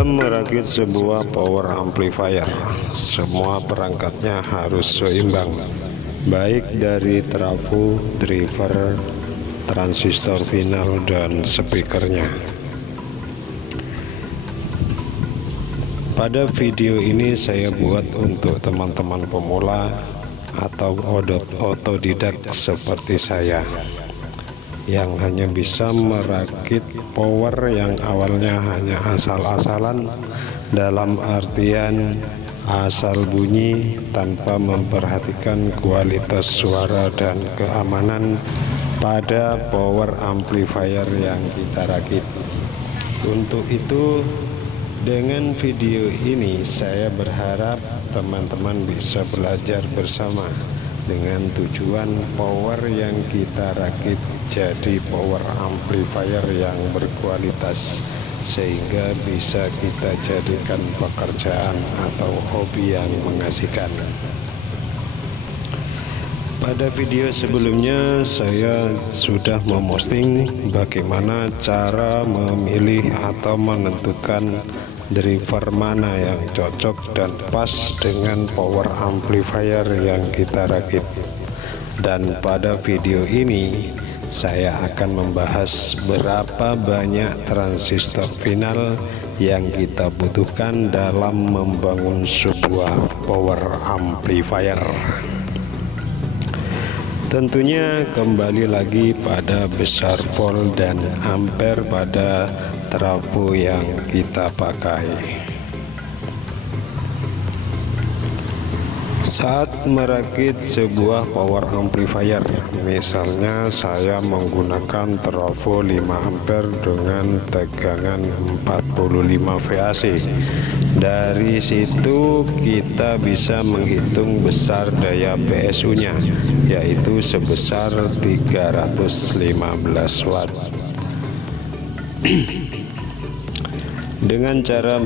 Dalam merakit sebuah power amplifier, semua perangkatnya harus seimbang, baik dari trafo, driver, transistor final, dan speakernya. Pada video ini saya buat untuk teman-teman pemula atau otodidak seperti saya, yang hanya bisa merakit power yang awalnya hanya asal-asalan, dalam artian asal bunyi tanpa memperhatikan kualitas suara dan keamanan pada power amplifier yang kita rakit. Untuk itu, dengan video ini saya berharap teman-teman bisa belajar bersama, dengan tujuan power yang kita rakit jadi power amplifier yang berkualitas, sehingga bisa kita jadikan pekerjaan atau hobi yang mengasihkan. Pada video sebelumnya saya sudah memposting bagaimana cara memilih atau menentukan driver mana yang cocok dan pas dengan power amplifier yang kita rakit. Dan pada video ini saya akan membahas berapa banyak transistor final yang kita butuhkan dalam membangun sebuah power amplifier. Tentunya kembali lagi pada besar volt dan ampere pada trafo yang kita pakai. Saat merakit sebuah power amplifier, misalnya saya menggunakan trafo 5 ampere dengan tegangan 45 VAC. Dari situ kita bisa menghitung besar daya PSU-nya, yaitu sebesar 315 watt. Dengan cara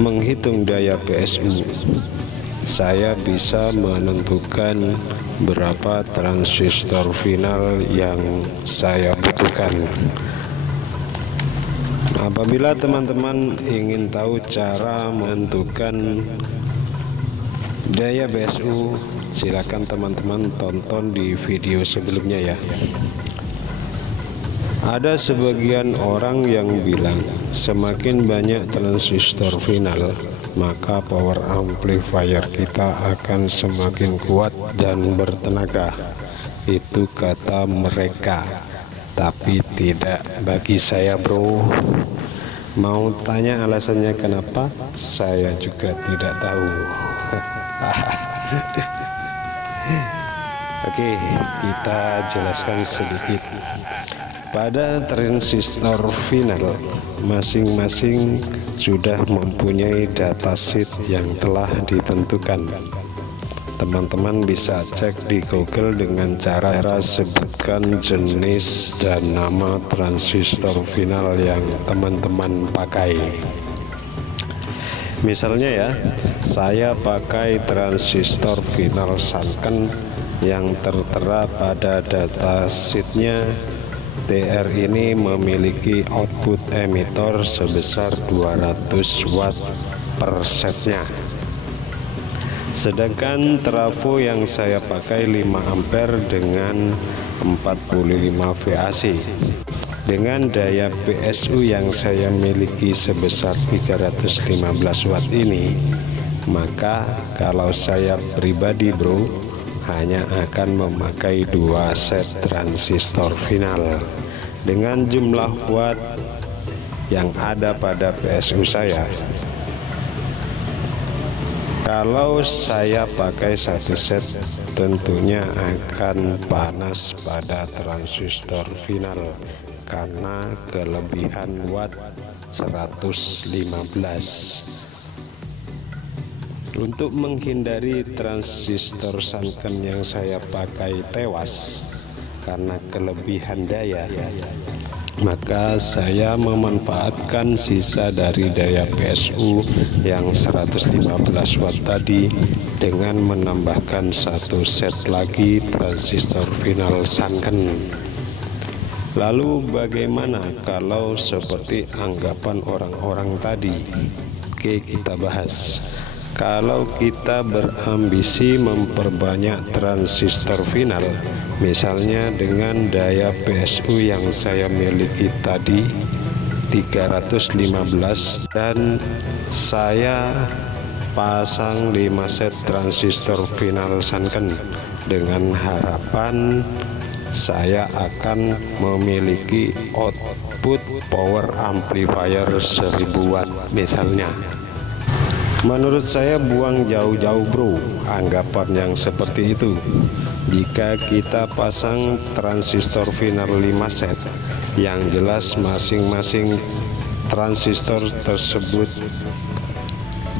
menghitung daya PSU, saya bisa menentukan berapa transistor final yang saya butuhkan. Apabila teman-teman ingin tahu cara menentukan daya PSU, silakan teman-teman tonton di video sebelumnya ya. Ada sebagian orang yang bilang semakin banyak transistor final, maka power amplifier kita akan semakin kuat dan bertenaga. Itu kata mereka, tapi tidak bagi saya bro. Mau tanya alasannya kenapa? Saya juga tidak tahu. Oke, kita jelaskan sedikit. Pada transistor final, masing-masing sudah mempunyai datasheet yang telah ditentukan. Teman-teman bisa cek di Google dengan cara sebutkan jenis dan nama transistor final yang teman-teman pakai. Misalnya ya, saya pakai transistor final Sanken yang tertera pada datasheetnya. TR ini memiliki output emitter sebesar 200 watt per setnya. Sedangkan trafo yang saya pakai 5 ampere dengan 45 VAC. Dengan daya PSU yang saya miliki sebesar 315 watt ini, maka kalau saya pribadi bro, hanya akan memakai 2 set transistor final dengan jumlah watt yang ada pada PSU saya. Kalau saya pakai 1 set, tentunya akan panas pada transistor final karena kelebihan watt 115. Untuk menghindari transistor Sanken yang saya pakai tewas karena kelebihan daya, maka saya memanfaatkan sisa dari daya PSU yang 115 watt tadi dengan menambahkan 1 set lagi transistor final Sanken. Lalu bagaimana kalau seperti anggapan orang-orang tadi? Oke, kita bahas. Kalau kita berambisi memperbanyak transistor final, misalnya dengan daya PSU yang saya miliki tadi 315, dan saya pasang 5 set transistor final Sanken dengan harapan saya akan memiliki output power amplifier 1000 watt misalnya. Menurut saya buang jauh-jauh bro anggapan yang seperti itu. Jika kita pasang transistor final 5 set, yang jelas masing-masing transistor tersebut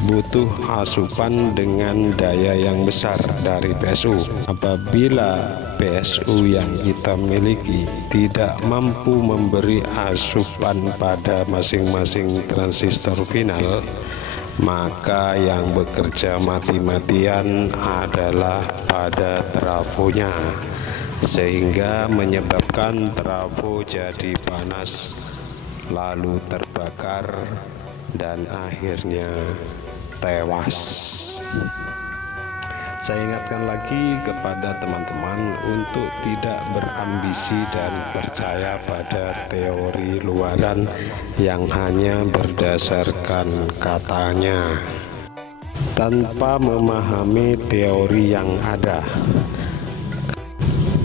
butuh asupan dengan daya yang besar dari PSU. Apabila PSU yang kita miliki tidak mampu memberi asupan pada masing-masing transistor final, maka yang bekerja mati-matian adalah pada trafonya, sehingga menyebabkan trafo jadi panas lalu terbakar dan akhirnya tewas. Saya ingatkan lagi kepada teman-teman untuk tidak berambisi dan percaya pada teori luaran yang hanya berdasarkan katanya tanpa memahami teori yang ada.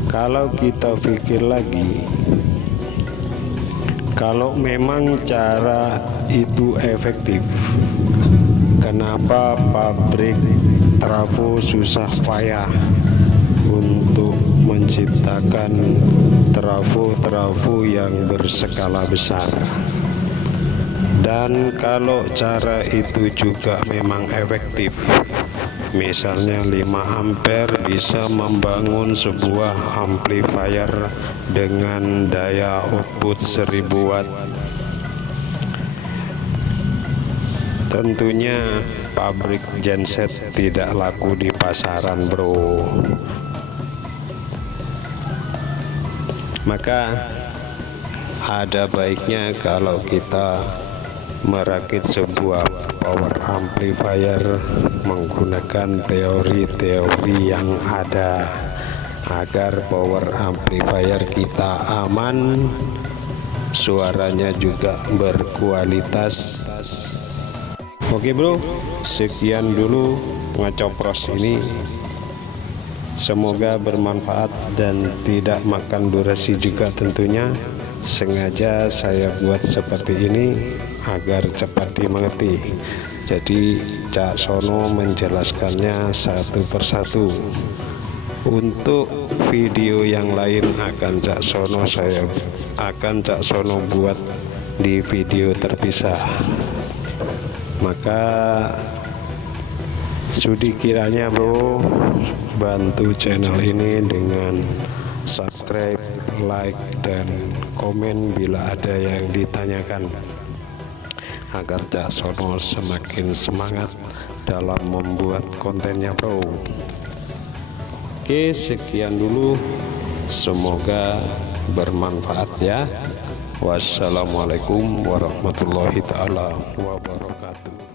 Kalau kita pikir lagi, kalau memang cara itu efektif, kenapa pabrik trafo susah payah untuk menciptakan trafo-trafo yang berskala besar? Dan kalau cara itu juga memang efektif, misalnya 5 ampere bisa membangun sebuah amplifier dengan daya output 1000 watt, tentunya pabrik genset tidak laku di pasaran bro. Maka ada baiknya kalau kita merakit sebuah power amplifier menggunakan teori-teori yang ada, agar power amplifier kita aman, suaranya juga berkualitas. Oke bro, sekian dulu ngacopros ini, semoga bermanfaat dan tidak makan durasi juga tentunya. Sengaja saya buat seperti ini agar cepat dimengerti, jadi Cak Sono menjelaskannya satu persatu. Untuk video yang lain akan Cak Sono buat di video terpisah. Maka sudi kiranya bro bantu channel ini dengan subscribe, like, dan komen bila ada yang ditanyakan, agar Cak Sono semakin semangat dalam membuat kontennya bro. Oke, sekian dulu, semoga bermanfaat ya. Wassalamualaikum warahmatullahi taala wabarakatuh.